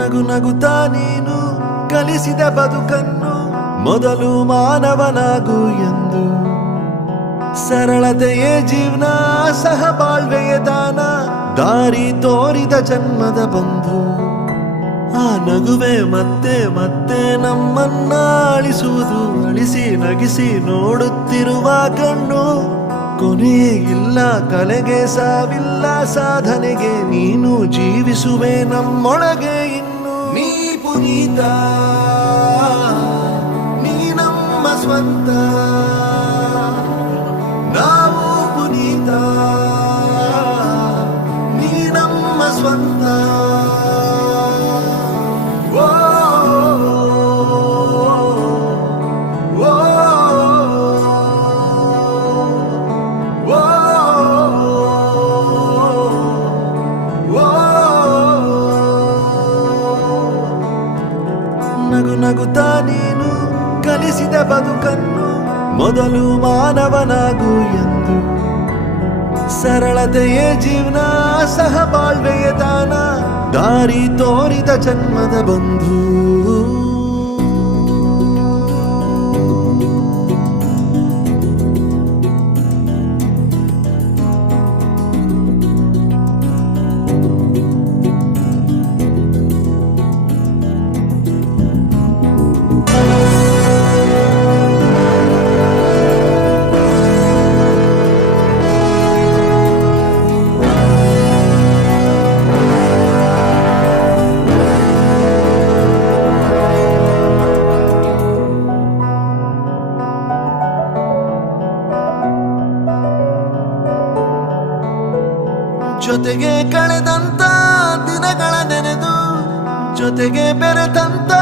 ನಗು ನಗುತ್ತಾ ನೀನು ಕಲಿಸಿದ ಬದುಕನ್ನು ಮೊದಲು ಮಾನವನಾಗು ಎಂದು. ಸರಳತೆಯೇ ಜೀವನ, ಸಹಬಾಳ್ವೆಯ ದಾನ, ದಾರಿ ತೋರಿದ ಜನ್ಮದ ಬಂಧು. ಆ ನಗುವೆ ಮತ್ತೆ ಮತ್ತೆ ನಮ್ಮನ್ನ ಅಳಿಸುವುದು, ಅಳಿಸಿ ನಗಿಸಿ ನೋಡುತ್ತಿರುವ ಕಣ್ಣು. ಕೊನೆಯೇ ಇಲ್ಲ ಕಲೆಗೆ, ಸಾವಿಲ್ಲ ಸಾಧನೆಗೆ, ನೀನು ಜೀವಿಸುವೆ ನಮ್ಮೊಳಗೆ ಇನ್ನು. ನೀ ಪುನೀತ, ನೀ ನಮ್ಮ ಸ್ವಂತ, ನಾವು ಪುನೀತ, ನೀ ನಮ್ಮ ಸ್ವಂತ. ನಗು ನಗುತ್ತಾ ನೀನು ಕಲಿಸಿದ ಬದುಕನ್ನು ಮೊದಲು ಮಾನವನಾಗು ಎಂದು. ಸರಳತೆಯೇ ಜೀವನ, ಸಹಬಾಳ್ವೆಯ ದಾನ, ದಾರಿ ತೋರಿದ ಜನ್ಮದ ಬಂಧು. ಜೊತೆಗೆ ಕಳೆದಂತ ದಿನಗಳ ನೆನೆದು, ಜೊತೆಗೆ ಬೆರೆತಂತ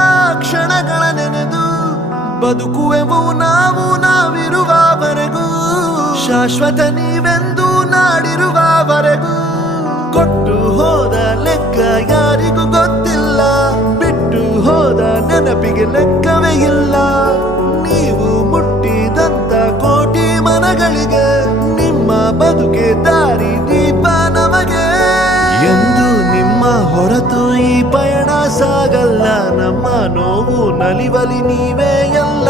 ಕ್ಷಣಗಳ ನೆನೆದು, ಬದುಕುವೆವು ನಾವು ನಾವಿರುವವರೆಗೂ, ಶಾಶ್ವತ ನೀವೆಂದು ನಾಡಿರುವವರೆಗೂ. ಕೊಟ್ಟು ಹೋದ ಲೆಕ್ಕ ಯಾರಿಗೂ ಗೊತ್ತಿಲ್ಲ, ಬಿಟ್ಟು ಹೋದ ನೆನಪಿಗೆ ಲೆಕ್ಕವೇ ಇಲ್ಲ. ನೀವು ಮುಟ್ಟಿದಂತ ಕೋಟಿ ಮನಗಳಿಗೆ ನಿಮ್ಮ ಬದುಕೆ ದಾರಿ ದೀಪ ನಮಗೆ ಎಂದು. ನಿಮ್ಮ ಹೊರತು ಈ ಪಯಣ ಸಾಗಲ್ಲ, ನಮ್ಮ ನೋವು ನಲಿವಲಿ ನೀವೇ ಎಲ್ಲ.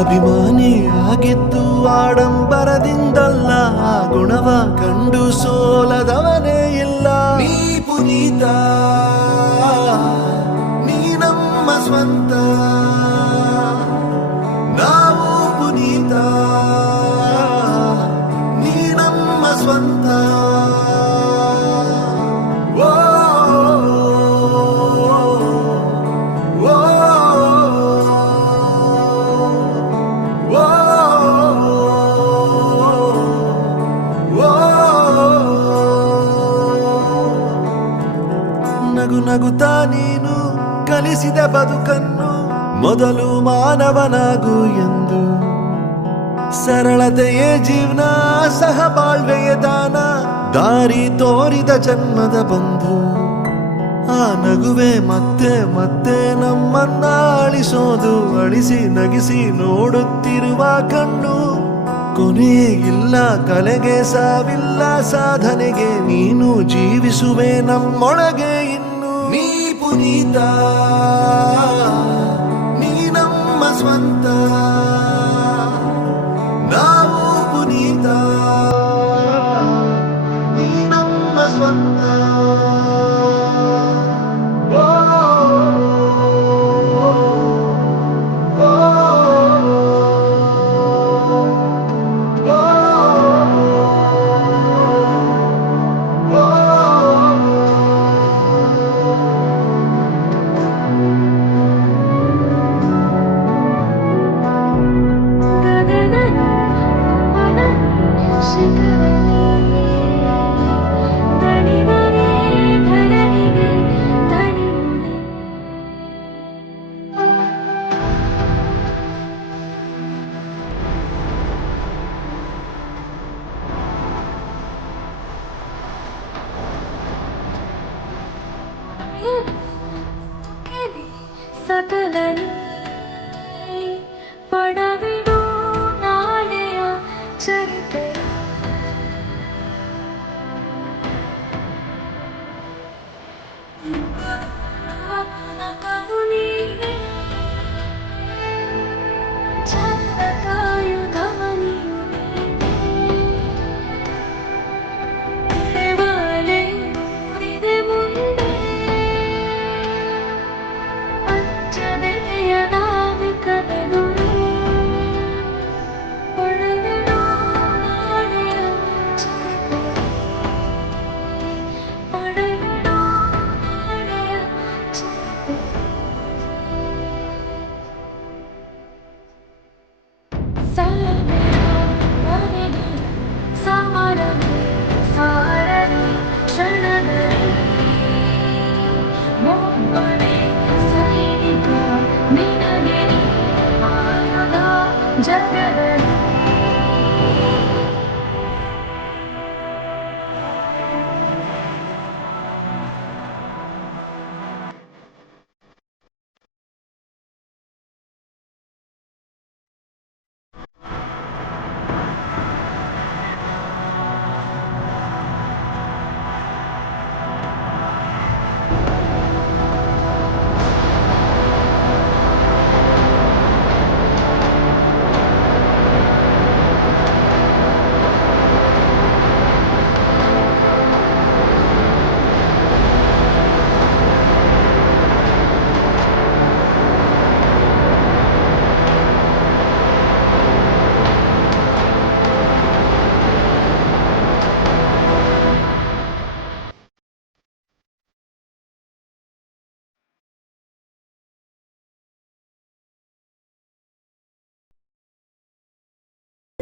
ಅಭಿಮಾನಿ ಆಗಿದ್ದು ಆಡಂಬರದಿಂದಲ್ಲ, ಆ ಗುಣವ ಕಂಡು ಸೋಲದವನೇ ಇಲ್ಲ. ನೀ ಪುನೀತ, ನೀ ನಮ್ಮ ಸ್ವಂತ, ನಾವು ಪುನೀತ, ನೀ ನಮ್ಮ ಸ್ವಂತ. ನಗು ನಗುತ್ತಾ ನೀನು ಕಲಿಸಿದ ಬದುಕನ್ನು ಮೊದಲು ಮಾನವನಾಗು ಎಂದು. ಸರಳತೆಯೇ ಜೀವನ, ಸಹಬಾಳ್ವೆಯ ದಾನ, ದಾರಿ ತೋರಿದ ಜನ್ಮದ ಬಂಧು. ಆ ನಗುವೆ ಮತ್ತೆ ಮತ್ತೆ ನಮ್ಮನ್ನ ಅಳಿಸೋದು, ಅಳಿಸಿ ನಗಿಸಿ ನೋಡುತ್ತಿರುವ ಕಣ್ಣು. ಕೊನೆಯೇ ಇಲ್ಲ ಕಲೆಗೆ, ಸಾವಿಲ್ಲ ಸಾಧನೆಗೆ, ನೀನು ಜೀವಿಸುವೆ ನಮ್ಮೊಳಗೆ ಇನ್ನು. ನೀ ಪುನೀತ, ನೀ ನಮ್ಮ ಸ್ವಂತ, ನಾವು ಪುನೀತ, ನೀ ನಮ್ಮ ಸ್ವಂತ. ಸಕಲನಿ ಪಡವಿಡು ನಾಳೆಯ ಚರಿತೆ.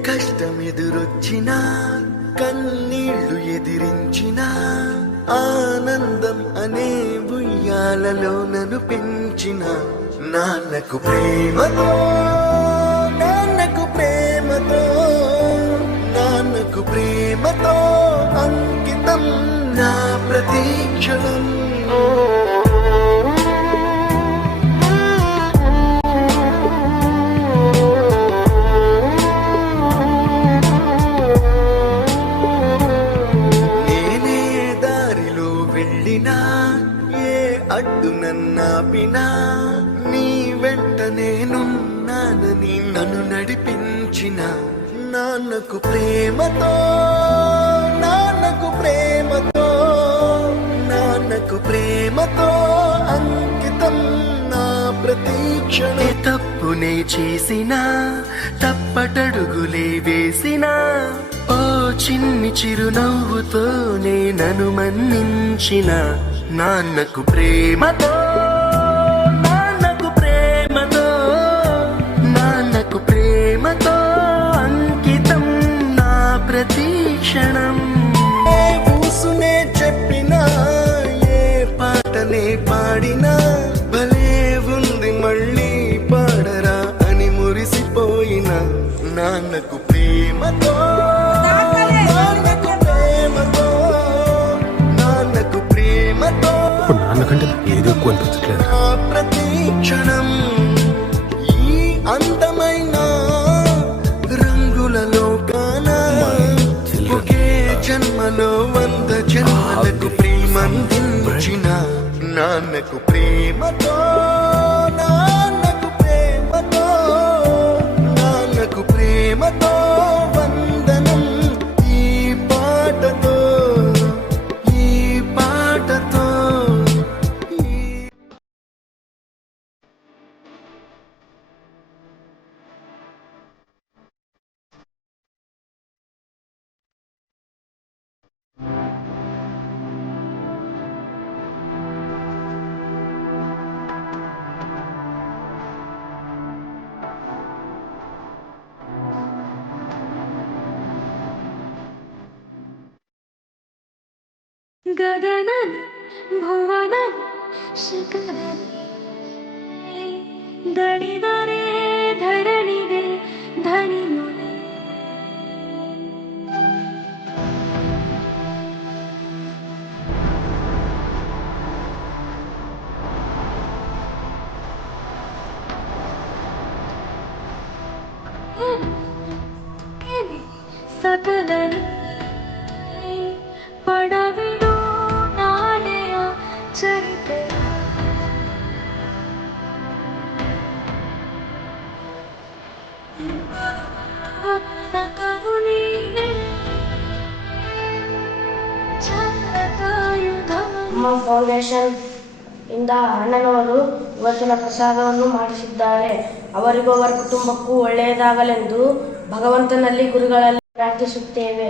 కష్టమెదురొచ్చినా కన్నీళ్లు ఎదిరించిన ఆనందం అనే ఉయ్యాలలో నన్ను పెంచిన నాన్నకు ప్రేమతో నాన్నకు ప్రేమతో నాన్నకు ప్రేమతో అంకితం నా ప్రతీక్షణం. అడ్డు నన్నాపినా నీ వెంట నేనున్నానని నన్ను నడిపించిన నాన్నకు ప్రేమతో నాన్నకు ప్రేమతో నాన్నకు ప్రేమతో అంకితం నా ప్రతీక్షణ. తప్పునే చేసిన తప్పటడుగులే వేసిన ఓ చిన్ని చిరునవ్వుతోనే నన్ను మన్నించిన నాన్నకు ప్రేమతో నాన్నకు ప్రేమతో నాన్నకు ప్రేమతో అంకితం నా ప్రతీక్షణం. ఏ ఊసునే చెప్పినా ఏ పాటనే పాడినా భలే ఉంది మళ్ళీ పాడరా అని మురిసిపోయిన నాన్నకు ప్రేమతో నాన్నకు ప్రేమతో నాన్నకు ప్రేమతో నాన్నకంటే ఏదో ఎక్కువ అనిపించట్లేదు. ప్రతీక్షణం ఈ అందమైన రంగులలో కానా ఒకే జన్మలో 100 జన్మలకు ప్రేమందించిన నాన్నకు ప్రేమతో నాన్నకు ప్రేమతో నాన్నకు ప్రేమతో వందనం ఈ పాటతో ఈ పాటతో. ಗಗನ ಭುವನ ಶಿಖರ ದಣಿದರೆ ಧರಣಿಗೆ ಧನಿಯುನೆ ಸಕಲರು ಪಡವಿಡು ನಾಳೆಯ ಚರಿತೆ ಅಮ್ಮ ಫೌಂಡೇಶನ್ ಇಂದ ಅಣ್ಣನವರು ಇವತ್ತಿನ ಪ್ರಸಾದವನ್ನು ಮಾಡಿಸಿದ್ದಾರೆ. ಅವರಿಗೂ ಅವರ ಕುಟುಂಬಕ್ಕೂ ಒಳ್ಳೆಯದಾಗಲೆಂದು ಭಗವಂತನಲ್ಲಿ ಗುರುಗಳಲ್ಲಿ ಪ್ರಾರ್ಥಿಸುತ್ತೇವೆ.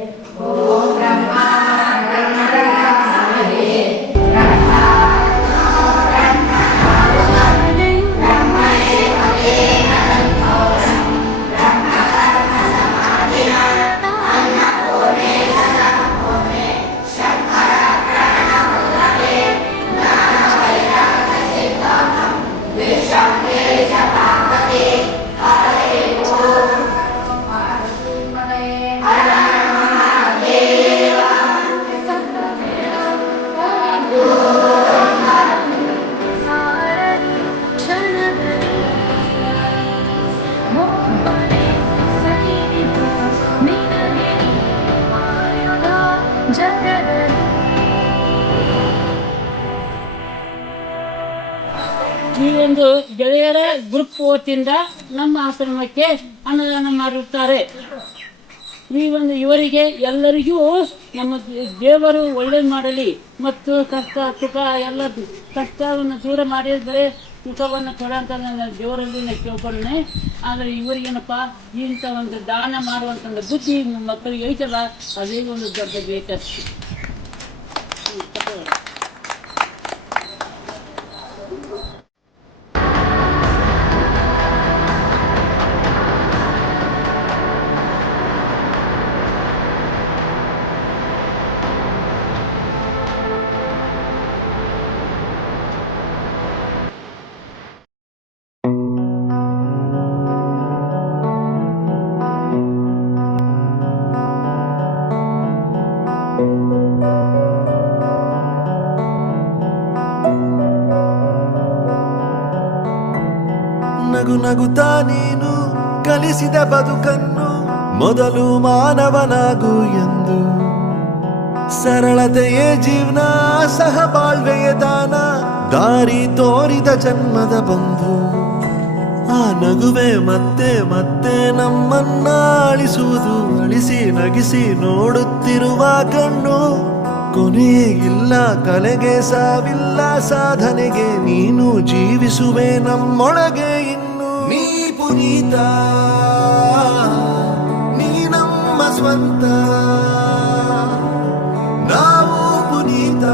ಈ ಒಂದು ಗೆಳೆಯರ ಗ್ರೂಪ್ ವತಿಯಿಂದ ನಮ್ಮ ಆಶ್ರಮಕ್ಕೆ ಅನ್ನದಾನ ಮಾಡಿರುತ್ತಾರೆ. ಈ ಒಂದು ಇವರಿಗೆ ಎಲ್ಲರಿಗೂ ನಮ್ಮ ದೇವರು ಒಳ್ಳೇದು ಮಾಡಲಿ ಮತ್ತು ಕಷ್ಟ ಸುಖ ಎಲ್ಲ ಕಷ್ಟವನ್ನು ದೂರ ಮಾಡಿದರೆ ಸುಖವನ್ನು ಕೊಡೋಂಥ ನನ್ನ ದೇವರಲ್ಲಿ ಕೇಳ್ಕೊಂಡೆ. ಆದರೆ ಇವರಿಗೇನಪ್ಪ ಇಂಥ ಒಂದು ದಾನ ಮಾಡುವಂಥ ಒಂದು ಬುದ್ಧಿ ಮಕ್ಕಳಿಗೆ ಐತಲ್ಲ, ಅದೇ ಒಂದು ದೊಡ್ಡ ಬೇಕಷ್ಟು. ನಗು ನಗುತ್ತಾ ನೀನು ಕಲಿಸಿದ ಬದುಕನ್ನು ಮೊದಲು ಮಾನವನಾಗು ಎಂದು. ಸರಳತೆಯೇ ಜೀವನ, ಸಹಬಾಳ್ವೆಯ ದಾನ, ದಾರಿ ತೋರಿದ ಜನ್ಮದ ಬಂಧು. ಆ ನಗುವೆ ಮತ್ತೆ ಮತ್ತೆ ನಮ್ಮನ್ನ ಅಳಿಸುವುದು, ಅಳಿಸಿ ನಗಿಸಿ ನೋಡುತ್ತಿರುವ ಕಣ್ಣು. ಕೊನೆಯೇ ಇಲ್ಲ ಕಲೆಗೆ, ಸಾವಿಲ್ಲ ಸಾಧನೆಗೆ, ನೀನು ಜೀವಿಸುವೆ ನಮ್ಮೊಳಗೆ ಇನ್ನು. ನೀ ಪುನೀತ, ನೀ ನಮ್ಮ ಸ್ವಂತ, ನಾವು ಪುನೀತ,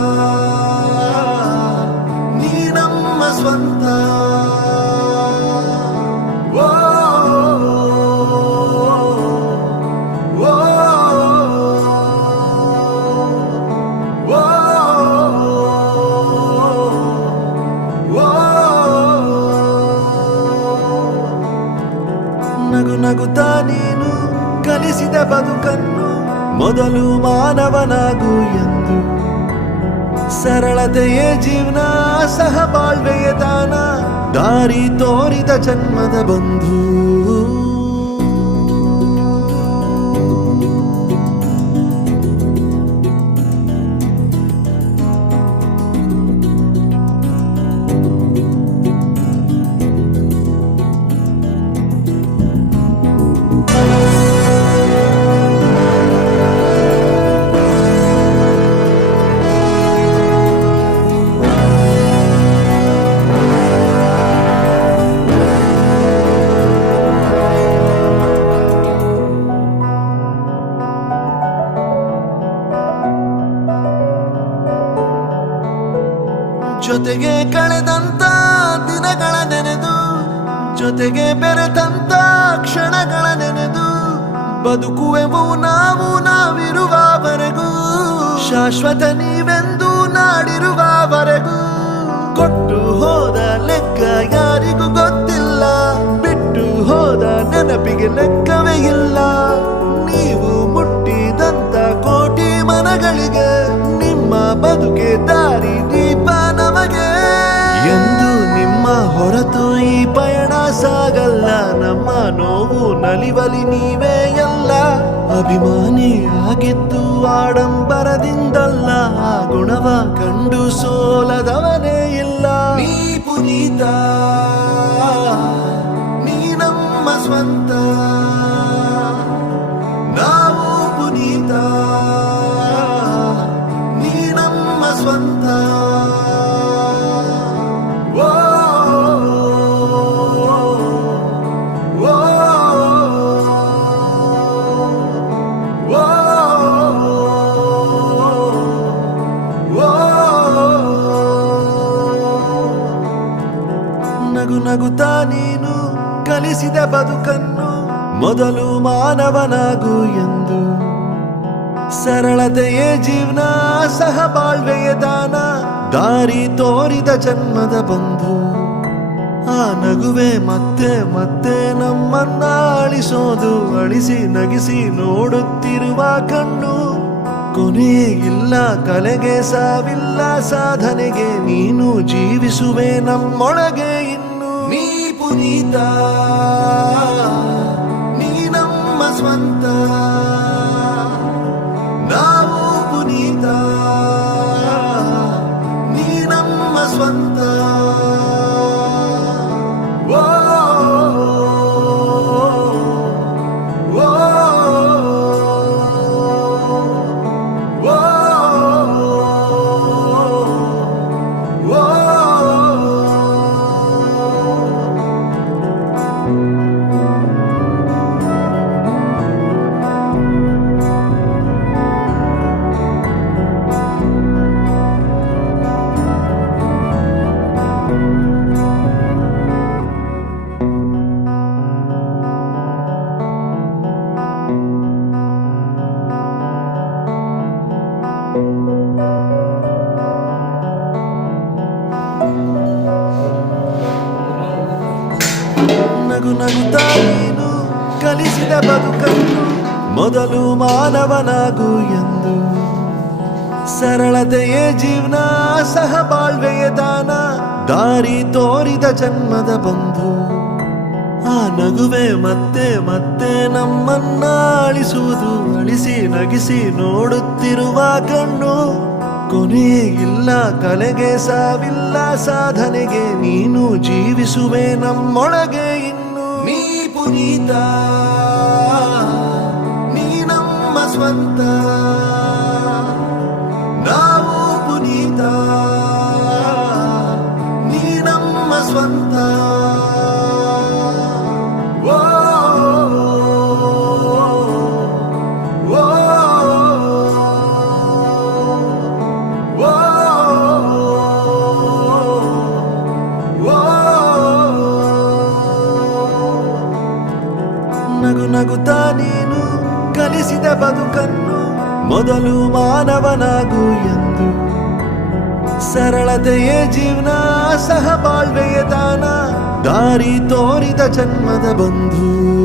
ನೀ ನಮ್ಮ ಸ್ವಂತ. ಓ, ಓ, ಓ, ಓ. ನಗು ನಗುತ್ತಾ ನೀನು ಕಲಿಸಿದ ಬದುಕನ್ನು ಮೊದಲು ಮಾನವನಾಗು ಎಂದು. ಸರಳತೆಯೇ ಜೀವನ, ಸಹಬಾಳ್ವೆಯ ದಾನ, ದಾರಿ ತೋರಿದ ಜನ್ಮದ ಬಂಧು. ಜೊತೆಗೆ ಕಳೆದಂತ ದಿನಗಳ ನೆನೆದು, ಜೊತೆಗೆ ಬೆರೆತಂತ ಕ್ಷಣಗಳ ನೆನೆದು, ಬದುಕುವೆವು ನಾವು ನಾವಿರುವವರೆಗೂ. ಶಾಶ್ವತ ನೀವೆಂದು ನಾಡಿರುವವರೆಗೂ. ಕೊಟ್ಟು ಹೋದ ಲೆಕ್ಕ ಯಾರಿಗೂ ಗೊತ್ತಿಲ್ಲ, ಬಿಟ್ಟು ಹೋದ ನೆನಪಿಗೆ ಲೆಕ್ಕವೇ ಇಲ್ಲ. ನೀವು ಮುಟ್ಟಿದಂತ ಕೋಟಿ ಮನಗಳಿಗೆ ನಿಮ್ಮ ಬದುಕೆ ದಾರಿ ದೀಪ ನಮಗೆ ಎಂದು. ನಿಮ್ಮ ಹೊರತು ಈ ಪಯಣ ಸಾಗಲ್ಲ, ನಮ್ಮ ನೋವು ನಲಿವಲಿ ನೀವೇ ಎಲ್ಲ. ಅಭಿಮಾನಿ ಆಗಿದ್ದು ಆಡಂಬರದಿಂದಲ್ಲ, ಆ ಗುಣವ ಕಂಡು ಸೋಲದವನೇ ಇಲ್ಲ. ನೀ ಪುನೀತ, ನೀ ನಮ್ಮ ಸ್ವಂತ, ನಾವು ಪುನೀತ, ನೀ ನಮ್ಮ ಸ್ವಂತ. ಓ, ಓ, ಓ, ಓ. ನಗು ನಗುತ್ತಾ ನೀನು ಕಲಿಸಿದ ಬದುಕನ್ನು ಮೊದಲು ಮಾನವನಾಗು ಎಂದು. ಸರಳತೆಯೇ ಜೀವನ, ಸಹಬಾಳ್ವೆಯ ದಾನ, ದಾರಿ ತೋರಿದ ಜನ್ಮದ ಬಂಧು. ಆ ನಗುವೆ ಮತ್ತೆ ಮತ್ತೆ ನಮ್ಮನ್ನ ಅಳಿಸೋದು, ಅಳಿಸಿ ನಗಿಸಿ ನೋಡುತ್ತಿರುವ ಕಣ್ಣು. ಕೊನೆಯೇ ಇಲ್ಲ ಕಲೆಗೆ, ಸಾವಿಲ್ಲ ಸಾಧನೆಗೆ, ನೀನು ಜೀವಿಸುವೆ ನಮ್ಮೊಳಗೆ ಇನ್ನು. ನೀ ಪುನೀತ, ನೀ ನಮ್ಮ ಸ್ವಂತ, ನಾವು ಪುನೀತ, ನೀ ನಮ್ಮ ಸ್ವಂತ. ಓ, ಓ, ಓ, ಓ. ನಗು ನಗುತ್ತಾ ನೀನು ಕಲಿಸಿದ ಬದುಕನ್ನು ಮೊದಲು ಮಾನವನಾಗು ಎಂದು. ಸರಳತೆಯೇ ಜೀವನ, ಸಹಬಾಳ್ವೆಯ ದಾನ, ದಾರಿ ತೋರಿದ ಜನ್ಮದ ಬಂಧು. ನಗುವೆ ಮತ್ತೆ ಮತ್ತೆ ನಮ್ಮನ್ನ ಅಳಿಸುವುದು, ಅಳಿಸಿ ನಗಿಸಿ ನೋಡುತ್ತಿರುವ ಕಣ್ಣು. ಕೊನೆಯೇ ಇಲ್ಲ ಕಲೆಗೆ ಸಾವಿಲ್ಲ, ಸಾಧನೆಗೆ ನೀನು ಜೀವಿಸುವೆ ನಮ್ಮೊಳಗೆ ಇನ್ನು. ನೀ ಪುನೀತ, ನೀ ನಮ್ಮ ಸ್ವಂತ, ನಾವು ಪುನೀತ, ನೀ ನಮ್ಮ ಸ್ವಂತ. ಓ, ಓ, ಓ, ಓ. ನಗು ನಗುತ್ತಾ ನೀನು ಕಲಿಸಿದ ಬದುಕನ್ನು, ಮೊದಲು ಮಾನವನಾಗು ಎಂದು. ಸರಳತೆಯೇ ಜೀವನ, ಸಹಬಾಳ್ವೆಯ ತಾನ, ದಾರಿ ತೋರಿದ ಜನ್ಮದ ಬಂಧು.